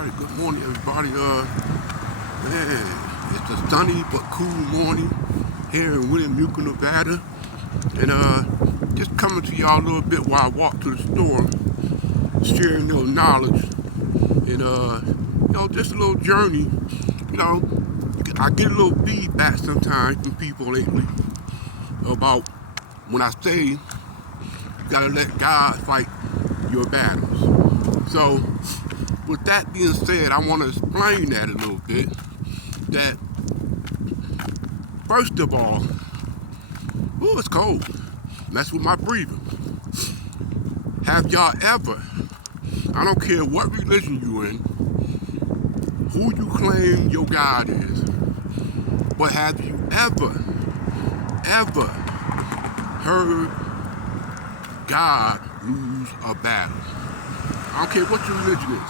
Alright, good morning everybody. Man, it's a sunny but cool morning here in Winnemucca, Nevada. And just coming to y'all a little bit while I walk to the store, sharing a little knowledge and just a little journey. You know, I get a little feedback sometimes from people lately about when I say you gotta let God fight your battles. So with that being said, I want to explain that a little bit. That first of all, it's cold. Mess with my breathing. Have y'all ever, I don't care what religion you in, who you claim your God is, but have you ever heard God lose a battle? I don't care what your religion is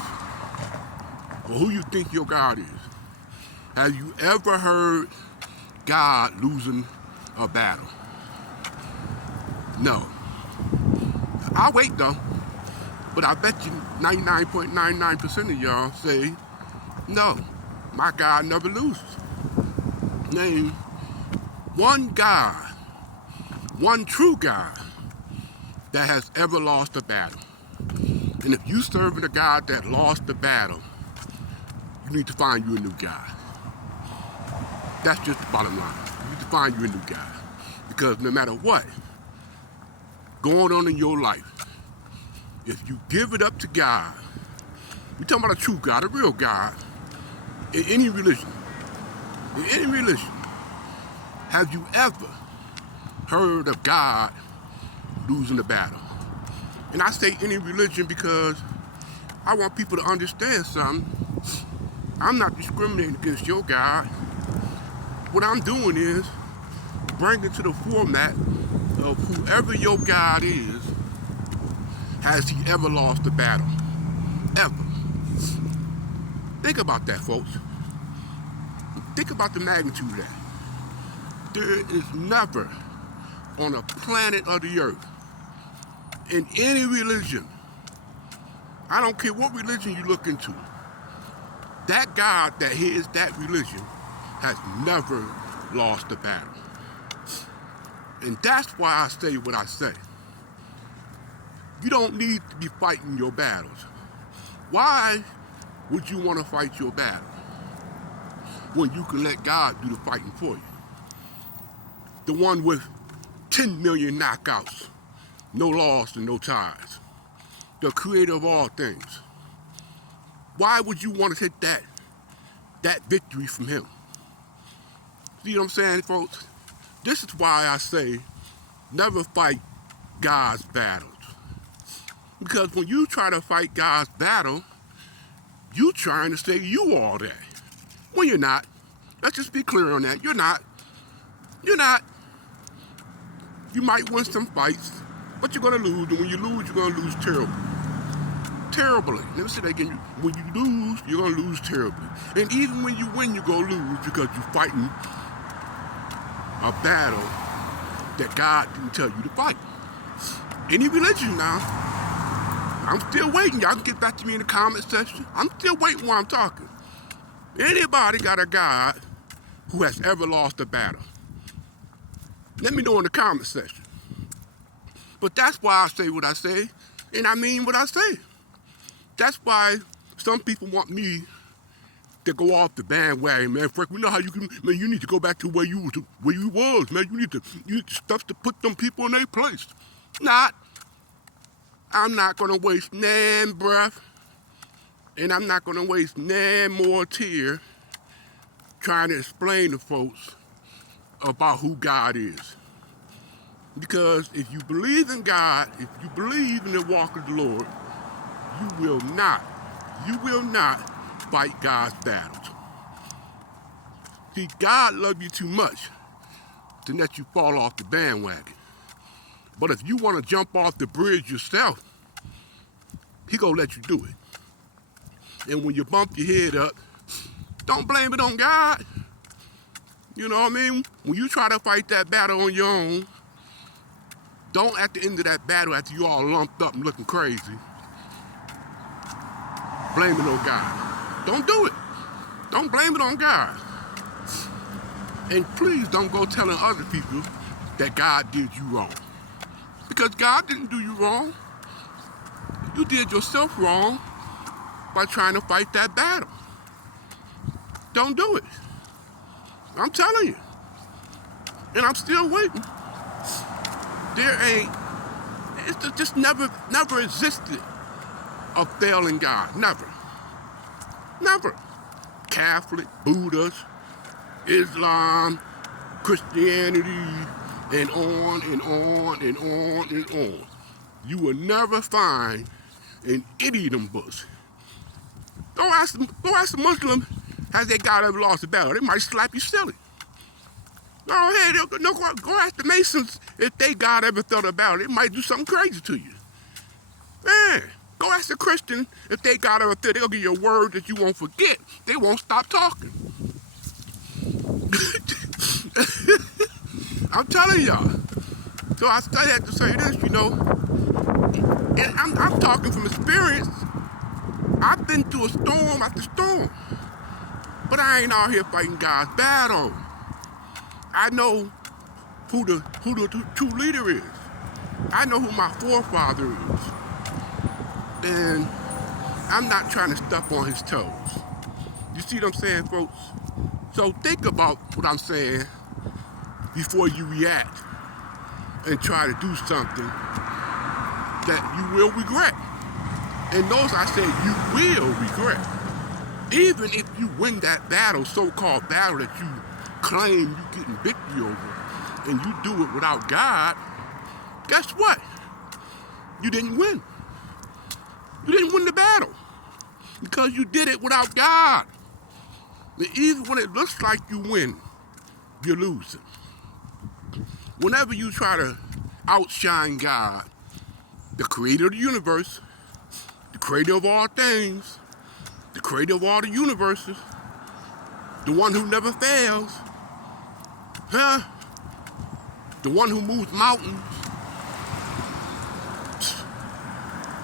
or who you think your God is. Have you ever heard God losing a battle? No. I'll wait though. But I bet you 99.99% of y'all say, no, my God never loses. Name one God, one true God that has ever lost a battle. And if you serving a God that lost the battle, you need to find you a new God. That's just the bottom line. You need to find you a new God. Because no matter what going on in your life, if you give it up to God, we're talking about a true God, a real God, in any religion, have you ever heard of God losing a battle? And I say any religion because I want people to understand something. I'm not discriminating against your God. What I'm doing is bringing to the format of whoever your God is, has he ever lost a battle? Ever. Think about that, folks. Think about the magnitude of that. There is never on a planet of the earth, in any religion, I don't care what religion you look into, that God that is that religion has never lost a battle. And that's why I say what I say. You don't need to be fighting your battles. Why would you want to fight your battle when you can let God do the fighting for you? The one with 10 million knockouts, no loss and no ties. The creator of all things. Why would you want to take that victory from him? See what I'm saying, folks? This is why I say never fight God's battles. Because when you try to fight God's battle, you trying to say you all that. When you're not. Let's just be clear on that. You're not. You're not. You might win some fights, but you're going to lose. And when you lose, you're going to lose terribly. Terribly. Let me say that again. When you lose, you're going to lose terribly. And even when you win, you're going to lose because you're fighting a battle that God didn't tell you to fight. Any religion now. I'm still waiting. Y'all can get back to me in the comment section. I'm still waiting while I'm talking. Anybody got a God who has ever lost a battle? Let me know in the comment section. But that's why I say what I say, and I mean what I say. That's why some people want me to go off the bandwagon, man. Frank, we know how you can, man. You need to go back to where you was, man. You need stuff to put them people in their place. I'm not gonna waste nan breath, and I'm not gonna waste nan more tear trying to explain to folks about who God is. Because if you believe in God, if you believe in the walk of the Lord, you will not fight God's battles. See, God loves you too much to let you fall off the bandwagon. But if you want to jump off the bridge yourself, he gonna let you do it. And when you bump your head up, don't blame it on God. You know what I mean? When you try to fight that battle on your own, don't at the end of that battle, after you all lumped up and looking crazy, blame it on God. Don't do it. Don't blame it on God. And please don't go telling other people that God did you wrong. Because God didn't do you wrong. You did yourself wrong by trying to fight that battle. Don't do it. I'm telling you. And I'm still waiting. It's just never existed a failing God. Never. Never. Catholic, Buddhist, Islam, Christianity, and on and on and on and on. You will never find in any of them books. Go ask the Muslim, has their God ever lost a battle? They might slap you silly. Go ahead, go ask the Masons if they God ever felt a battle. They might do something crazy to you. Man, go ask the Christian if they God ever felt. They'll give you a word that you won't forget. They won't stop talking. I'm telling y'all. So I had to say this, and I'm talking from experience. I've been through a storm after storm, but I ain't out here fighting God's battle. I know who the true leader is. I know who my forefather is, and I'm not trying to step on his toes. You see what I'm saying, folks? So think about what I'm saying before you react and try to do something that you will regret. And those I say you will regret. Even if you win that battle, so-called battle that you claim you're getting victory over, and you do it without God, guess what? You didn't win. You didn't win the battle because you did it without God. And even when it looks like you win, you're losing. Whenever you try to outshine God, the creator of the universe, the creator of all things, the creator of all the universes, the one who never fails, the one who moves mountains,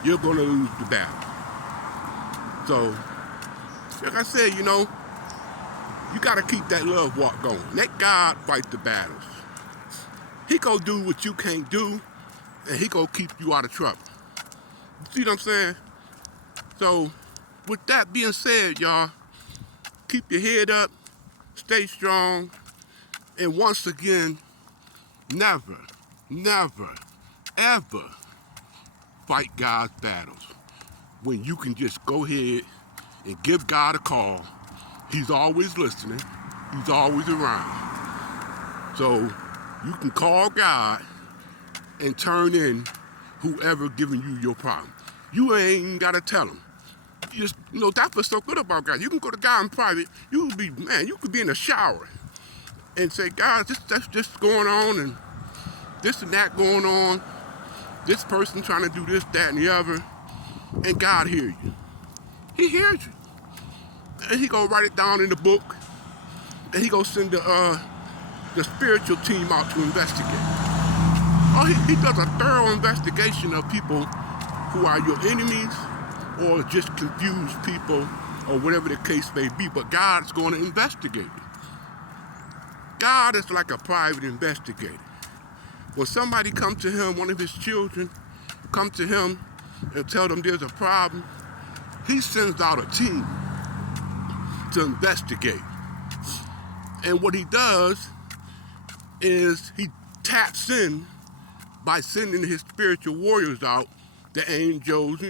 you're going to lose the battle. So, like I said, you got to keep that love walk going. Let God fight the battles. He gonna do what you can't do, and he gonna keep you out of trouble. See what I'm saying? So, with that being said, y'all, keep your head up, stay strong, and once again, never, ever fight God's battles when you can just go ahead and give God a call. He's always listening. He's always around. So you can call God and turn in whoever giving you your problem. You ain't got to tell him. You just, that's what's so good about God. You can go to God in private. You could be in the shower and say, God, that's just going on and this and that going on. This person trying to do this, that, and the other. And God hears you. He hears you. And he gonna write it down in the book. And he gonna send the spiritual team out to investigate. Oh, he does a thorough investigation of people who are your enemies or just confused people or whatever the case may be. But God's going to investigate it. God is like a private investigator. When somebody comes to him, one of his children come to him and tell them there's a problem, he sends out a team to investigate. And what he does is he taps in by sending his spiritual warriors out, the angels,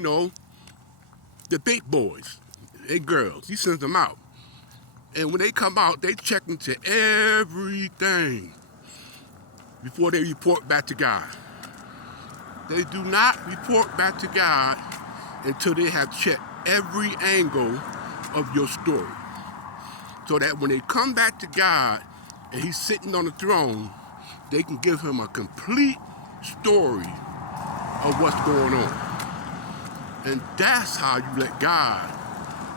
the big boys and girls. He sends them out. And when they come out, they check into everything before they report back to God. They do not report back to God until they have checked every angle of your story. So that when they come back to God and he's sitting on the throne, they can give him a complete story of what's going on. And that's how you let God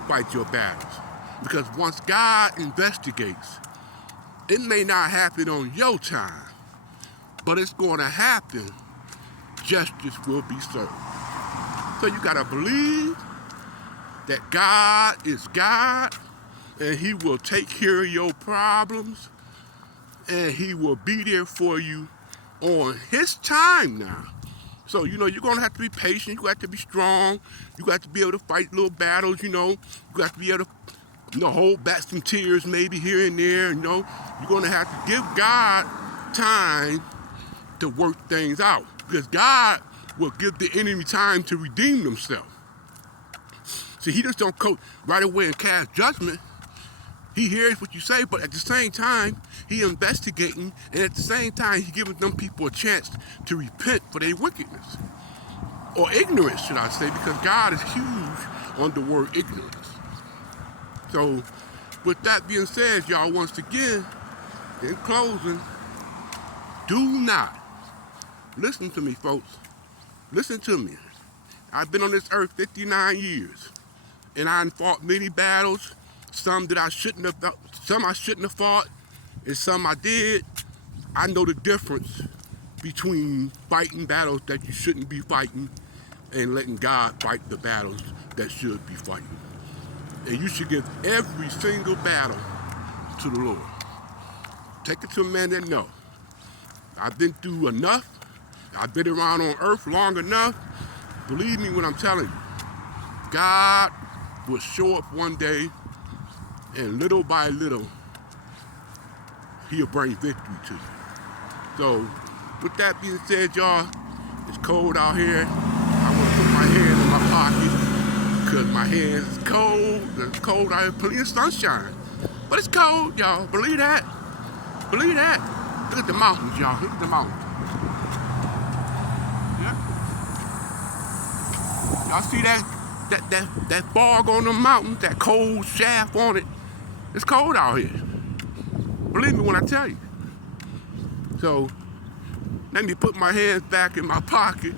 fight your battles. Because once God investigates, it may not happen on your time, but it's going to happen. Justice will be served. So you got to believe that God is God, and he will take care of your problems, and he will be there for you on his time now. So, you're going to have to be patient. You got to be strong. You got to be able to fight little battles, You got to be able to, hold back some tears maybe here and there, You're going to have to give God time to work things out. Because God will give the enemy time to redeem themselves. See, he just don't come right away and cast judgment. He hears what you say, but at the same time, he investigating, and at the same time, he giving them people a chance to repent for their wickedness. Or ignorance, should I say, because God is huge on the word ignorance. So, with that being said, y'all, once again, in closing, do not, listen to me, folks, listen to me. I've been on this earth 59 years, and I've fought many battles, some I shouldn't have fought, and some I did. I know the difference between fighting battles that you shouldn't be fighting and letting God fight the battles that should be fighting. And you should give every single battle to the Lord. Take it to a man that knows. I've been through enough. I've been around on earth long enough. Believe me when I'm telling you, God will show up one day, and little by little, he'll bring victory to you. So, with that being said, y'all, it's cold out here. I want to put my hand in my pocket because my hands is cold. It's cold out here. Plenty of sunshine, but it's cold, y'all. Believe that. Believe that. Look at the mountains, y'all. Look at the mountains. Yeah. Y'all see that fog on the mountains, that cold shaft on it? It's cold out here. Believe me when I tell you. So, let me put my hands back in my pocket.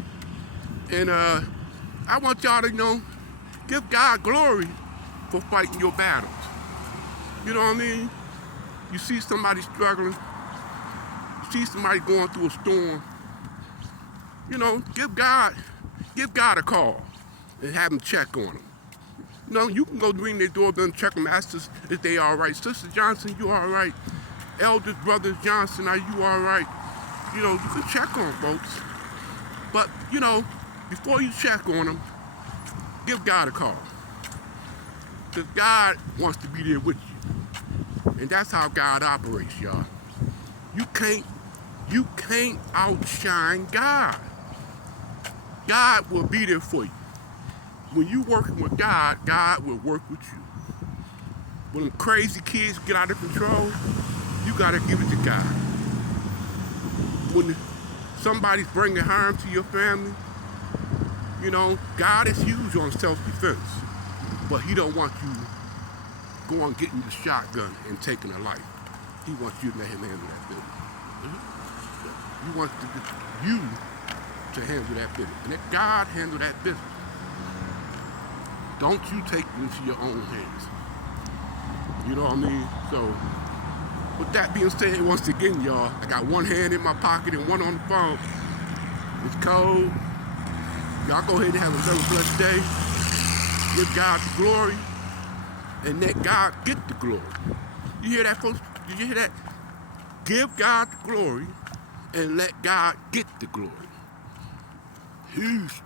And I want y'all to, give God glory for fighting your battles. You know what I mean? You see somebody struggling. You see somebody going through a storm. Give God a call and have him check on them. You can go ring their doorbell and check them, ask us if they all right. Sister Johnson, you all right? Elders, Brothers Johnson, are you all right? You can check on folks. But, before you check on them, give God a call. Because God wants to be there with you. And that's how God operates, y'all. You can't outshine God. God will be there for you. When you working with God, God will work with you. When them crazy kids get out of control, you got to give it to God. When somebody's bringing harm to your family, God is huge on self-defense. But he don't want you going getting the shotgun and taking a life. He wants you to let him handle that business. He wants you to handle that business. And let God handle that business. Don't you take it into your own hands. You know what I mean? So, with that being said, once again, y'all, I got one hand in my pocket and one on the phone. It's cold. Y'all go ahead and have a blessed day. Give God the glory. And let God get the glory. You hear that, folks? Did you hear that? Give God the glory and let God get the glory. Peace.